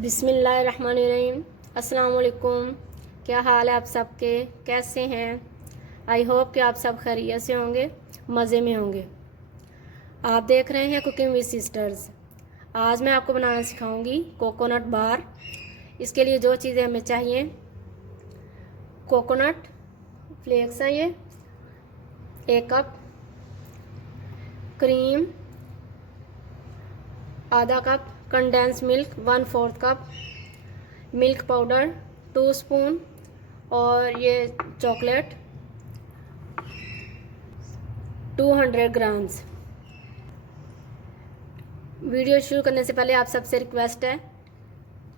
बिस्मिल्लाहिर्रहमानिर्रहीम। अस्सलाम वालेकुम। क्या हाल है आप सबके, कैसे हैं? आई होप कि आप सब खैरियत से होंगे, मज़े में होंगे। आप देख रहे हैं कुकिंग विद सिस्टर्स। आज मैं आपको बनाना सिखाऊंगी कोकोनट बार। इसके लिए जो चीज़ें हमें चाहिए, कोकोनट फ्लेक्स है ये 1 कप, क्रीम आधा cup, condense milk 1/4 cup, milk powder 2 spoon और ये चॉकलेट 200 ग्राम्स। वीडियो शुरू करने से पहले आप सबसे रिक्वेस्ट है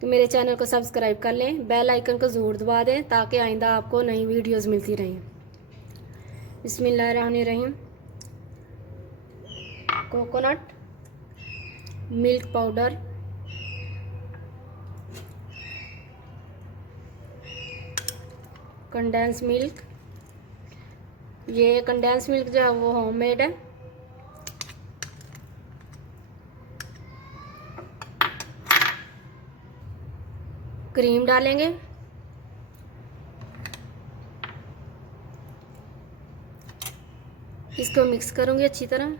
कि मेरे चैनल को सब्सक्राइब कर लें, बेल आइकन को ज़रूर दबा दें ताकि आइंदा आपको नई वीडियोस मिलती रहें। बिस्मिल्लाहिर्रहमानिर्रहीम। Coconut, milk powder, condense milk. ये कंडेंस मिल्क जो है वो होममेड है। क्रीम डालेंगे, इसको मिक्स करूंगी अच्छी तरह।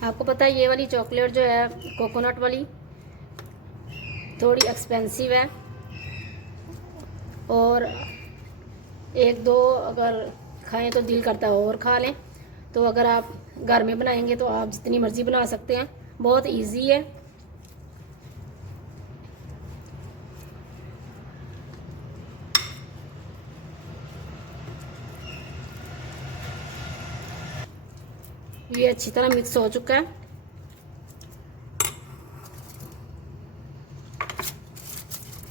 आपको पता है ये वाली चॉकलेट जो है कोकोनट वाली थोड़ी एक्सपेंसिव है, और 1-2 अगर खाएं तो दिल करता है और खा लें। तो अगर आप घर में बनाएंगे तो आप जितनी मर्ज़ी बना सकते हैं, बहुत इजी है। ये अच्छी तरह मिक्स हो चुका है।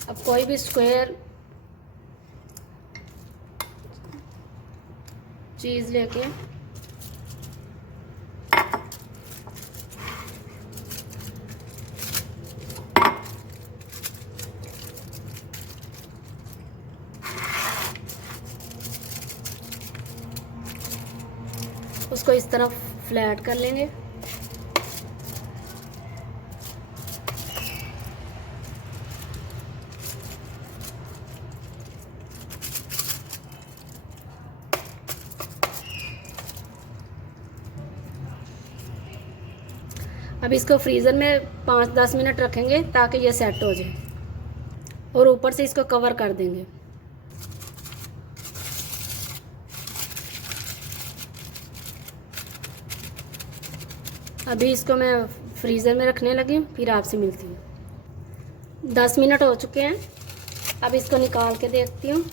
अब कोई भी स्क्वायर चीज़ लेके उसको इस तरह फ्लैट कर लेंगे। अब इसको फ्रीज़र में 5-10 मिनट रखेंगे ताकि ये सेट हो जाए, और ऊपर से इसको कवर कर देंगे। अभी इसको मैं फ्रीज़र में रखने लगी हूँ, फिर आपसे मिलती हूँ। 10 मिनट हो चुके हैं। अब इसको निकाल के देखती हूँ।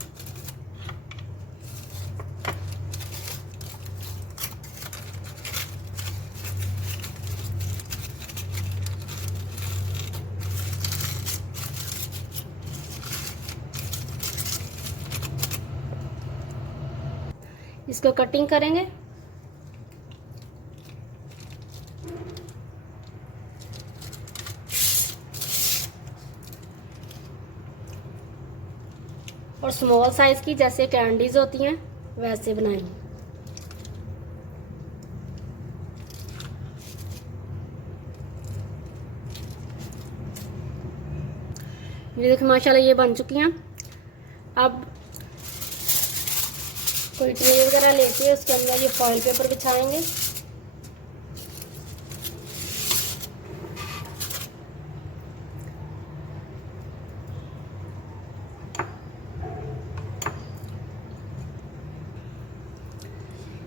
इसको कटिंग करेंगे। और स्मॉल साइज की जैसे कैंडीज होती हैं वैसे बनाएंगे। ये देखिए माशाल्लाह ये बन चुकी हैं। अब कोई ट्रे वगैरह लेके उसके अंदर ये फॉइल पेपर बिछाएंगे।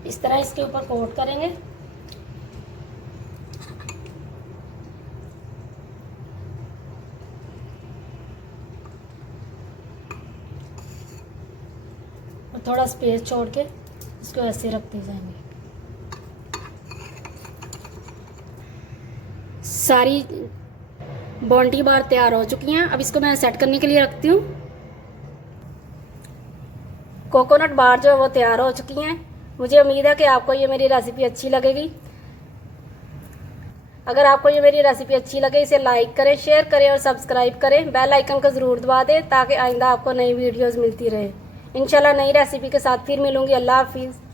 इस तरह इसके ऊपर कोट करेंगे। और थोड़ा स्पेस छोड़ के इसको ऐसे रखते जाएंगे। सारी बॉन्टी बार तैयार हो चुकी हैं। अब इसको मैं सेट करने के लिए रखती हूँ। कोकोनट बार जो है वो तैयार हो चुकी हैं। मुझे उम्मीद है कि आपको ये मेरी रेसिपी अच्छी लगेगी। अगर आपको ये मेरी रेसिपी अच्छी लगे इसे लाइक करें, शेयर करें और सब्सक्राइब करें। बेल आइकन को ज़रूर दबा दें ताकि आइंदा आपको नई वीडियोस मिलती रहे। इंशाल्लाह नई रेसिपी के साथ फिर मिलूँगी। अल्लाह हाफिज़।